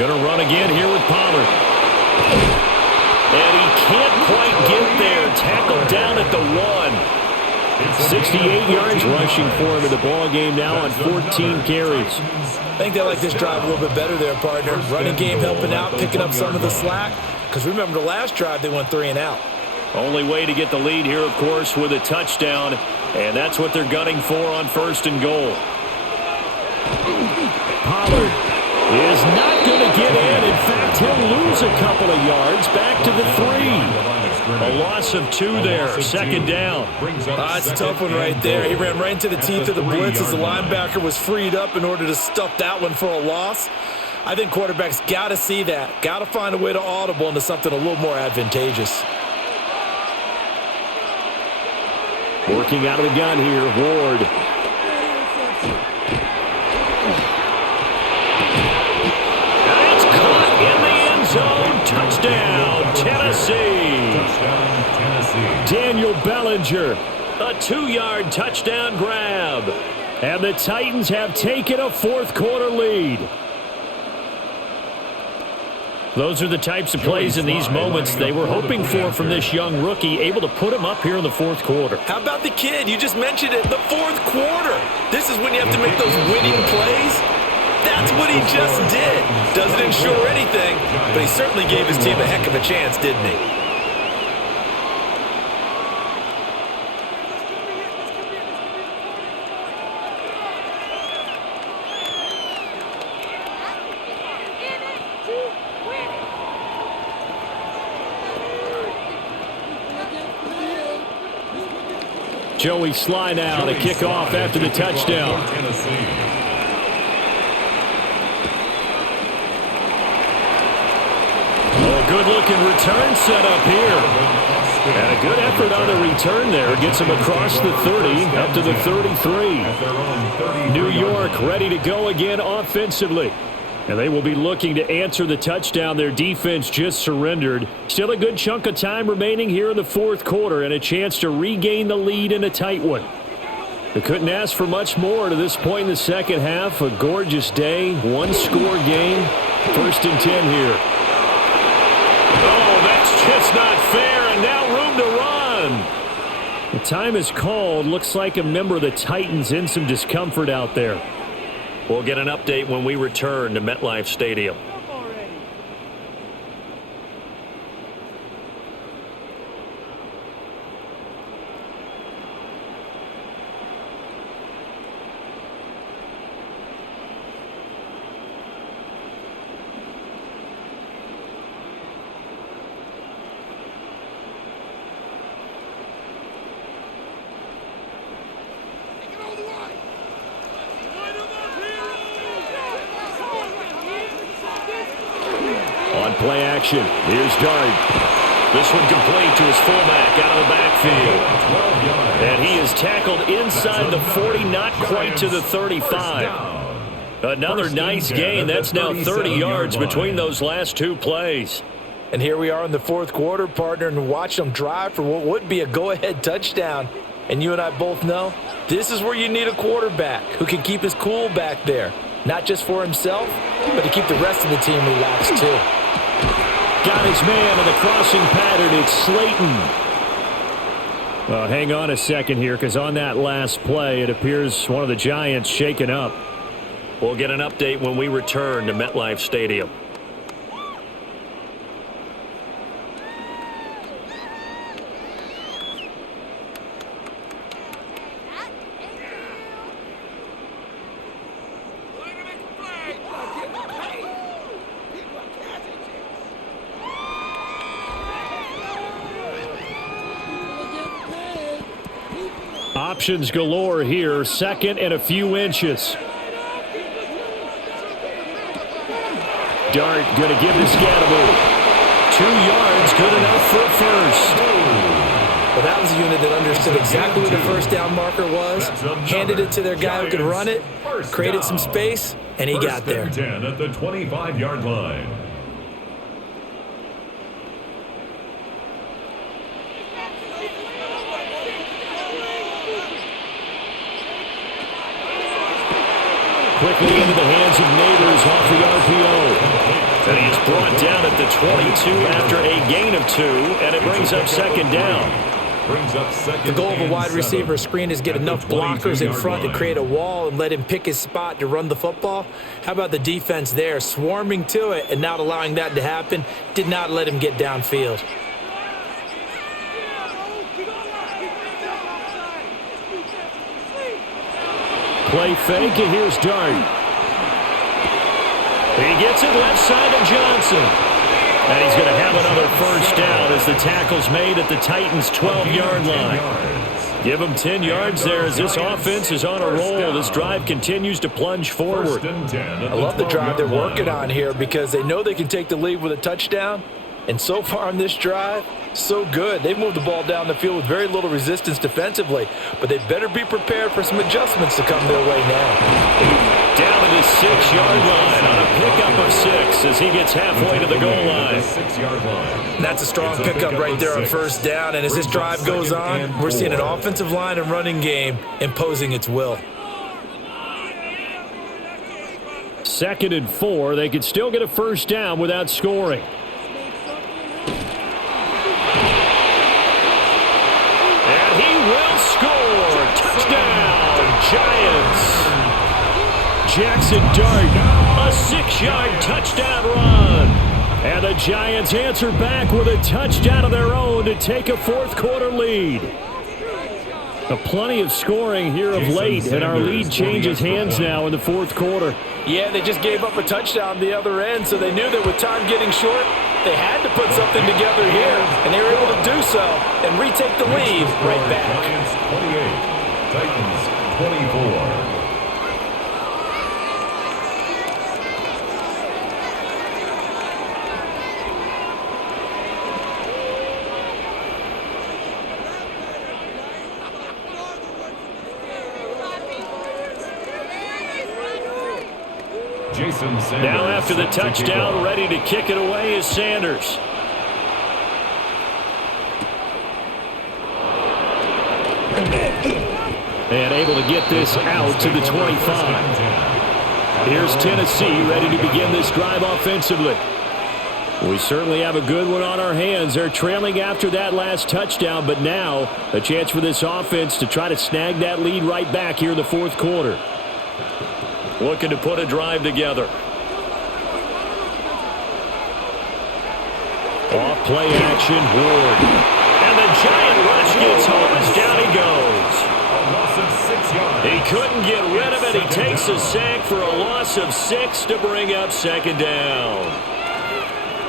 Going to run again here with Pollard. And he can't quite get there. Tackled down at the 1. 68 yards rushing for him in the ball game now on 14 carries. I think they like this drive a little bit better there, partner. Running game helping out, picking up some of the slack. Because remember, the last drive they went 3 and out. Only way to get the lead here, of course, with a touchdown. And that's what they're gunning for on 1st and goal. Pollard is not going to get in. In fact, he'll lose a couple of yards back to the 3. A loss of 2 there. 2nd down. That's a tough one right there. He ran right into the teeth of the blitz as the linebacker was freed up in order to stuff that one for a loss. I think quarterbacks got to see that. Got to find a way to audible into something a little more advantageous. Working out of the gun here, Ward. And it's caught in the end zone. Touchdown, Tennessee. Daniel Bellinger, a 2-yard touchdown grab. And the Titans have taken a 4th quarter lead. Those are the types of plays in these moments they were hoping for from this young rookie, able to put him up here in the 4th quarter. How about the kid? You just mentioned it, the 4th quarter. This is when you have to make those winning plays. That's what he just did. Doesn't ensure anything, but he certainly gave his team a heck of a chance, didn't he? Joey Sly now to kick off after the touchdown. Oh, a good-looking return set up here. And a good effort on the return there. Gets him across the 30, up to the 33. New York ready to go again offensively. And they will be looking to answer the touchdown their defense just surrendered. Still a good chunk of time remaining here in the 4th quarter and a chance to regain the lead in a tight one. They couldn't ask for much more to this point in the second half. A gorgeous day, 1-score game. 1st and 10 here. Oh, that's just not fair, and now room to run. The time is called. Looks like a member of the Titans in some discomfort out there. We'll get an update when we return to MetLife Stadium. Play action. Here's Dart. This one complete to his fullback out of the backfield. And he is tackled inside the 40, not quite to the 35. Another nice gain. That's now 30 yards between those last 2 plays. And here we are in the 4th quarter, partner, and watch them drive for what would be a go-ahead touchdown. And you and I both know this is where you need a quarterback who can keep his cool back there. Not just for himself, but to keep the rest of the team relaxed too. Got his man in the crossing pattern. It's Slayton. Well, hang on a second here, because on that last play, it appears one of the Giants shaken up. We'll get an update when we return to MetLife Stadium. Options galore here. 2nd and a few inches. Dart going to give this Scatterable 2 yards, good enough for a first. Well, that was a unit that understood exactly where the first down marker was, handed it to their guy who could run it, created some space, and he got there. 10 at the 25-yard line. quickly into the hands of Neighbors off the RPO. And he is brought down at the 22 after a gain of 2, and it brings up second down. The goal of a wide receiver screen is get enough blockers in front to create a wall and let him pick his spot to run the football. How about the defense there, swarming to it and not allowing that to happen? Did not let him get downfield. Play fake, and here's Dart. He gets it left side to Johnson. And he's going to have another first down as the tackle's made at the Titans' 12-yard line. Give him 10 yards there as this offense is on a roll. This drive continues to plunge forward. I love the drive they're working on here because they know they can take the lead with a touchdown. And so far on this drive, so good. They've moved the ball down the field with very little resistance defensively, but they better be prepared for some adjustments to come their way now. Down to the 6-yard line on a pickup of 6 as he gets halfway to the goal line. That's a strong pickup right there on first down, and as this drive goes on, we're seeing an offensive line and running game imposing its will. 2nd and 4, they could still get a first down without scoring. And he will score. Touchdown, Giants. Jackson Dart, a 6-yard touchdown run. And the Giants answer back with a touchdown of their own to take a fourth-quarter lead. Plenty of scoring here of late, and our lead changes hands now in the fourth quarter. Yeah, they just gave up a touchdown the other end, so they knew that with time getting short, they had to put something together here, and they were able to do so and retake the lead right back. Titans 24. Now after the touchdown, ready to kick it away is Sanders. And able to get this out to the 25. Here's Tennessee ready to begin this drive offensively. We certainly have a good one on our hands. They're trailing after that last touchdown, but now a chance for this offense to try to snag that lead right back here in the fourth quarter. Looking to put a drive together. Off play action, Ward. And the giant rush gets home as down he goes. He couldn't get rid of it. He takes a sack for a loss of 6 to bring up second down.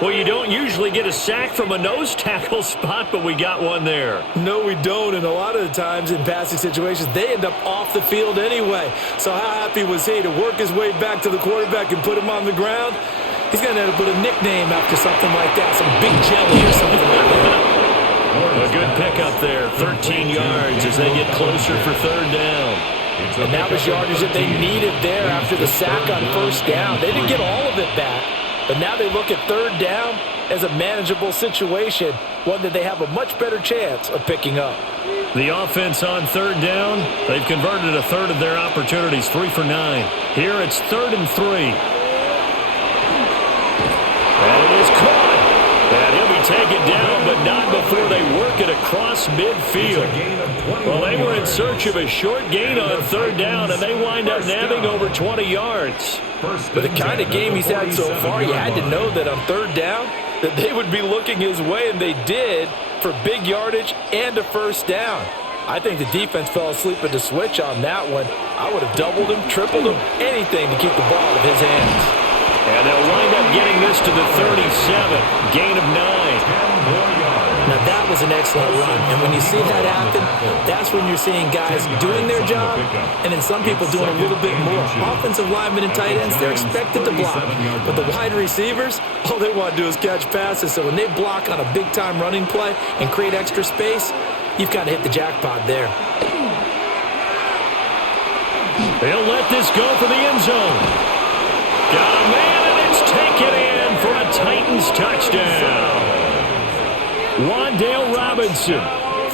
Well, you don't usually get a sack from a nose tackle spot, but we got one there. No, we don't, and a lot of the times in passing situations, they end up off the field anyway. So how happy was he to work his way back to the quarterback and put him on the ground? He's going to end up with a nickname after something like that, some big jelly or something like that. A good pickup there, 13 yards as they get closer for third down. And that was yardage that they needed there after the sack on first down. They didn't get all of it back. But now they look at third down as a manageable situation, one that they have a much better chance of picking up. The offense on third down, they've converted a third of their opportunities, 3 for 9. Here it's 3rd and 3. And it is caught. And he'll be taken down, but not before they work it across midfield. Well, they were in search of a short gain on third down, and they wind up nabbing over 20 yards. With the kind of game he's had so far, you had to know that on third down that they would be looking his way, and they did, for big yardage and a first down. I think the defense fell asleep at the switch on that one. I would have doubled him, tripled him, anything to keep the ball out of his hands. And they'll wind up getting this to the 37, gain of 9. Now that was an excellent run, and when you see that happen, that's when you're seeing guys doing their job, and then some people doing a little bit more. Offensive linemen and tight ends, they're expected to block, but the wide receivers, all they want to do is catch passes, so when they block on a big-time running play and create extra space, you've got to hit the jackpot there. They'll let this go for the end zone. Got a man, and it's taken in for a Titans touchdown. Wan'Dale Robinson,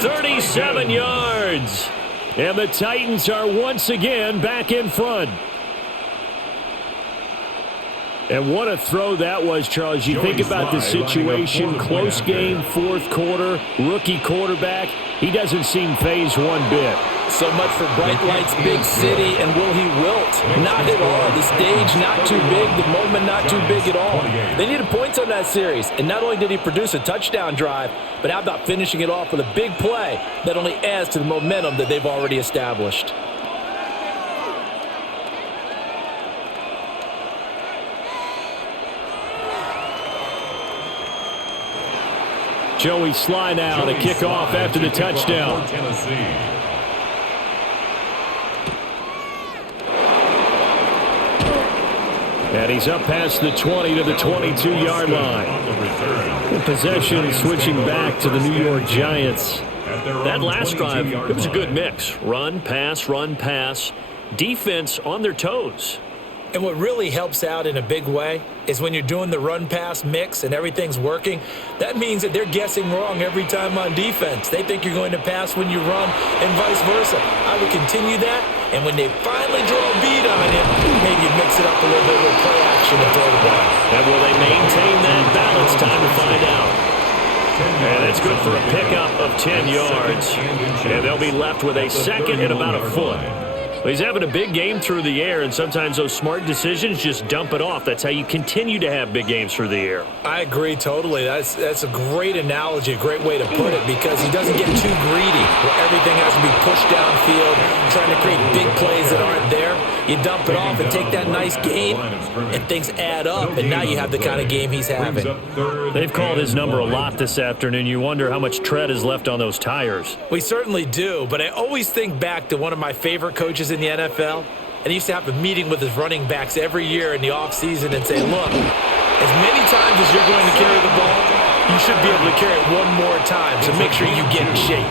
37 yards. And the Titans are once again back in front. And what a throw that was, Charles. You think about the situation, close game, fourth quarter, rookie quarterback. He doesn't seem phased one bit. So much for bright lights, big city, and will he wilt? Not at all. The stage not too big, the moment not too big at all. They needed points on that series, and not only did he produce a touchdown drive, but how about finishing it off with a big play that only adds to the momentum that they've already established. Joey Sly now to kick off after the touchdown. And he's up past the 20 to the 22-yard line. The possession switching back to the New York Giants. That last drive, it was a good mix. Run, pass, defense on their toes. And what really helps out in a big way is when you're doing the run-pass mix and everything's working, that means that they're guessing wrong every time on defense. They think you're going to pass when you run and vice versa. I would continue that, and when they finally draw a beat on him, maybe you mix it up a little bit with play action and throw the ball. And will they maintain that balance? Time to find out. And it's good for a pickup of 10 yards. And they'll be left with a second and about a foot. Well, he's having a big game through the air, and sometimes those smart decisions just dump it off. That's how you continue to have big games through the air. I agree totally. That's a great analogy, a great way to put it, because he doesn't get too greedy where everything has to be pushed downfield, trying to create big plays that aren't there. You dump it off and take that nice gain, and things add up, and now you have the kind of game he's having. They've called his number a lot this afternoon. You wonder how much tread is left on those tires. We certainly do, but I always think back to one of my favorite coaches in the NFL, and he used to have a meeting with his running backs every year in the offseason and say, look, as many times as you're going to carry the ball, you should be able to carry it one more time, so make sure you get in shape.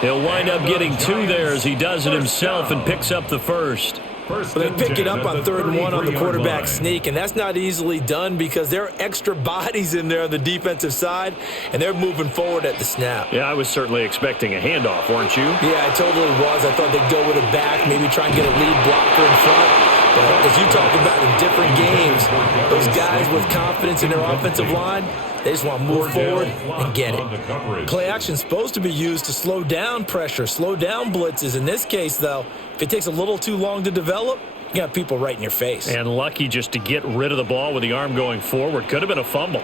He'll wind up getting two there as he does it himself and picks up the first. But they pick it up on 3rd and 1 on the quarterback sneak, and that's not easily done because there are extra bodies in there on the defensive side, and they're moving forward at the snap. Yeah, I was certainly expecting a handoff, weren't you? Yeah, I totally was. I thought they'd go with it back, maybe try and get a lead blocker in front. But as you talk about in different games, those guys with confidence in their offensive line, they just want to move forward and get it. Play action's supposed to be used to slow down pressure, slow down blitzes. In this case, though, if it takes a little too long to develop, you got people right in your face. And lucky just to get rid of the ball with the arm going forward. Could have been a fumble.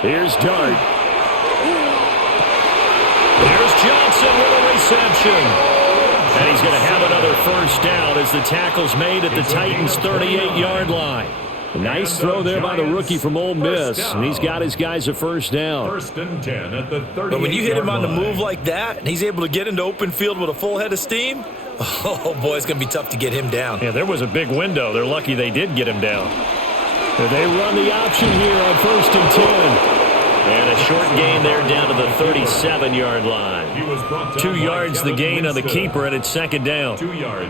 Here's Dart. There's Johnson with a reception. And he's going to have another first down as the tackle's made at the Titans' 38-yard line. Nice throw there by the rookie from Ole Miss, and he's got his guys a first down. 1st and 10 at the 38-yard But when you hit him on the move like that, and he's able to get into open field with a full head of steam, oh, boy, it's going to be tough to get him down. Yeah, there was a big window. They're lucky they did get him down. They run the option here on 1st and 10. And a short gain there down to the 37-yard line. 2 yards the gain on the keeper, and it's 2nd down.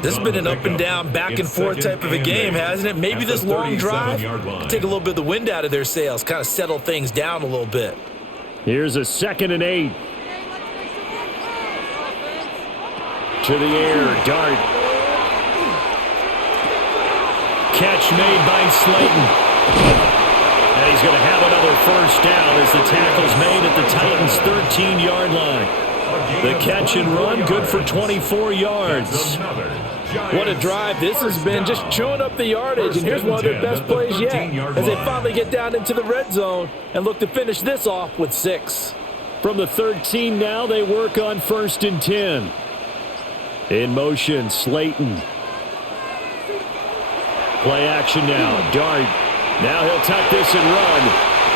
This has been an up and down, back and forth type of a game, hasn't it? Maybe this long drive can take a little bit of the wind out of their sails, kind of settle things down a little bit. Here's a 2nd and 8. To the air, Dart. Catch made by Slayton. And he's going to have another first down as the tackle's made at the Titans' 13-yard line. The catch and run, good for 24 yards. What a drive this has been, just chewing up the yardage, and here's one of their best plays yet as they finally get down into the red zone and look to finish this off with 6. From the 13 now, they work on 1st and 10. In motion, Slayton. Play action now, Dart. Now he'll tuck this and run.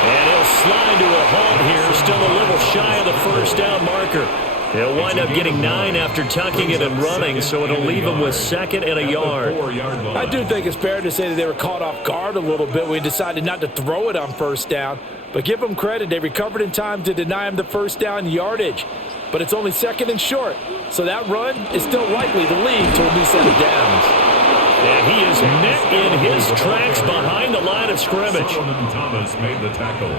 And he'll slide to a halt here, still a little shy of the first down marker. He'll wind up getting 9 after tucking it and running, so it'll leave him with 2nd and a yard. I do think it's fair to say that they were caught off guard a little bit when he decided not to throw it on 1st down. But give them credit, they recovered in time to deny him the 1st down yardage. But it's only 2nd and short, so that run is still likely to lead to a new set of downs. And he is met in his tracks behind the line of scrimmage. Solomon Thomas made the tackle.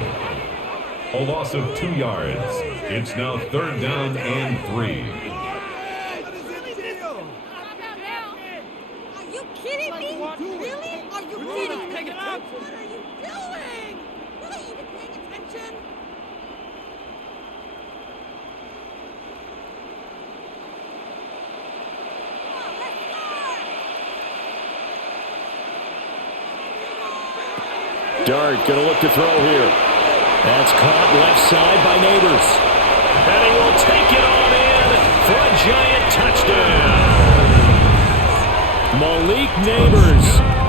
A loss of 2 yards. It's now 3rd down and 3. Are you kidding me? Really? Are you kidding me? What are you doing? Are you even paying attention? Dart going to look to throw here. That's caught left side by Neighbors. And he will take it on in for a giant touchdown. Malik Neighbors,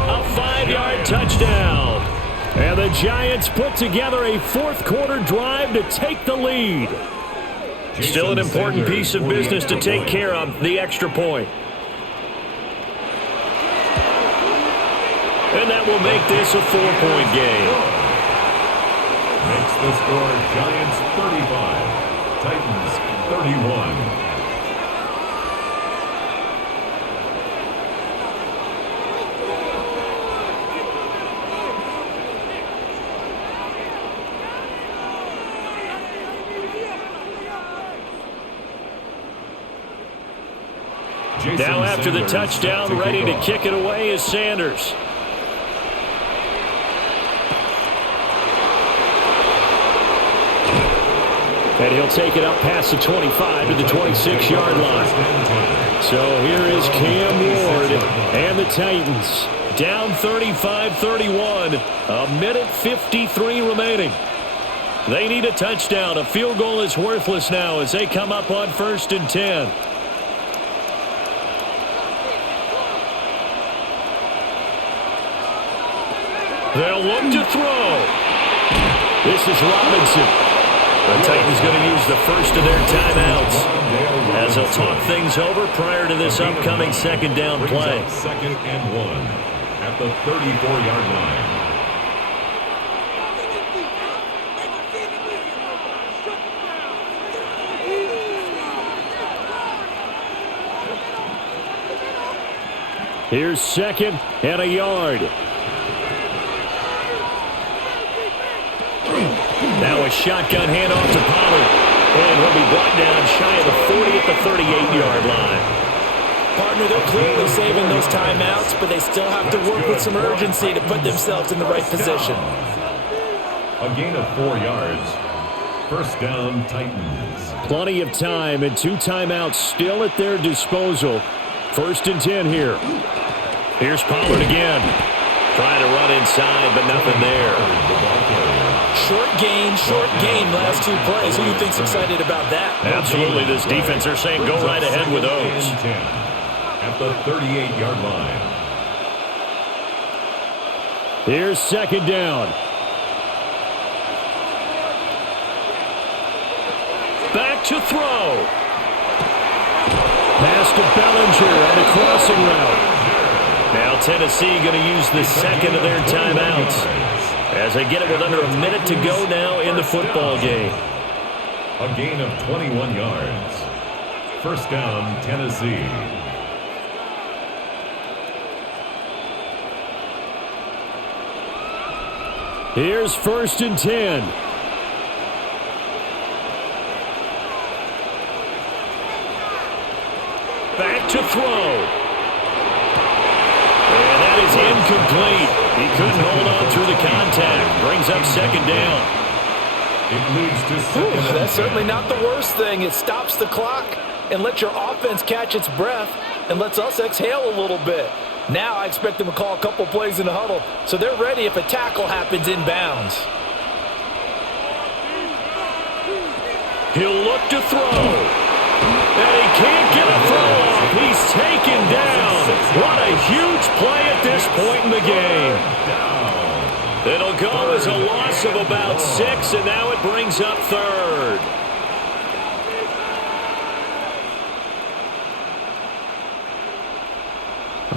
a 5-yard touchdown. And the Giants put together a fourth-quarter drive to take the lead. Still an important piece of business to take care of, the extra point. And that will make this a 4-point game. Makes the score Giants 35, Titans 31. Now after the touchdown, ready to kick it away is Sanders. And he'll take it up past the 25 to the 26-yard line. So here is Cam Ward and the Titans down 35-31. A minute 53 remaining. They need a touchdown. A field goal is worthless now as they come up on 1st and 10. They'll look to throw. This is Robinson. The Titans going to use the first of their timeouts as they'll talk things over prior to this upcoming second down play. 2nd and 1 at the 34-yard line. Here's 2nd and a yard. Now a shotgun handoff to Pollard. And he'll be brought down shy of the 40 at the 38-yard line. Partner, they're clearly saving those timeouts, but they still have to work with some urgency to put themselves in the right position. A gain of 4 yards. 1st down, Titans. Plenty of time and 2 timeouts still at their disposal. 1st and 10 here. Here's Pollard again. Trying to run inside, but nothing there. Short gain, last 2 plays. Who do you think's excited about that? Absolutely. This defense, they're saying go right ahead with those. At the 38-yard line. Here's 2nd down. Back to throw. Pass to Bellinger on the crossing route. Now Tennessee going to use the 2nd of their timeouts as they get it with under a minute to go now in the football game. A gain of 21 yards. 1st down, Tennessee. Here's 1st and 10. Back to throw. And that is incomplete. He couldn't hold on through the contact. Brings up 2nd down. It leads to 2nd. That's certainly not the worst thing. It stops the clock and lets your offense catch its breath and lets us exhale a little bit. Now I expect them to call a couple plays in the huddle, so they're ready if a tackle happens inbounds. He'll look to throw. And he can't get a throw off. He's taken down. What a huge play at this point in the game. It'll go as a loss of about 6, and now it brings up 3rd.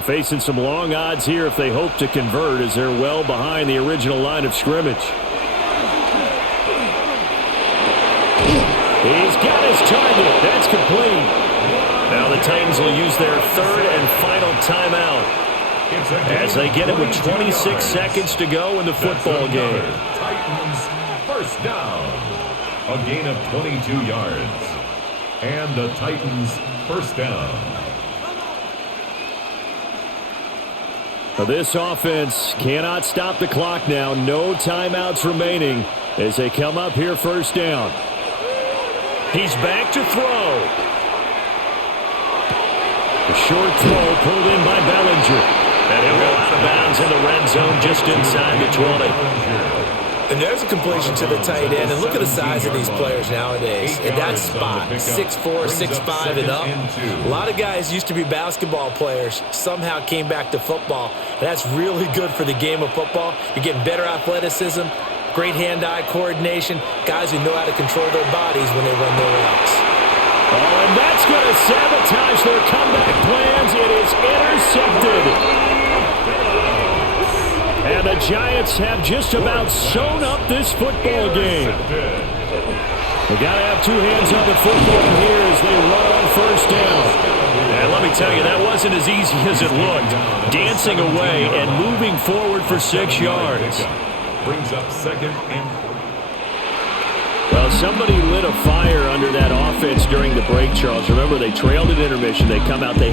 Facing some long odds here if they hope to convert as they're well behind the original line of scrimmage. He's got his target. That's complete. Now the Titans will use their 3rd and final timeout as they get it with 26 seconds to go in the football game. Titans 1st down. A gain of 22 yards. And the Titans 1st down. Well, this offense cannot stop the clock now. No timeouts remaining as they come up here first down. He's back to throw. A short throw pulled in by Bellinger. And he'll go out of bounds in the red zone just inside the 20. And there's a completion to the tight end. And look at the size of these players nowadays. In that spot, 6'4", 6'5", and up. A lot of guys used to be basketball players, somehow came back to football. And that's really good for the game of football. You're getting better athleticism, great hand-eye coordination, guys who know how to control their bodies when they run their routes. Oh, and that's going to sabotage their comeback plans. It is intercepted. And the Giants have just about sewn up this football game. They got to have two hands on the football here as they run on first down. And let me tell you, that wasn't as easy as it looked. Dancing away and moving forward for 6 yards. Brings up second and Well, somebody lit a fire under that offense during the break, Charles. Remember, they trailed at intermission. They come out, they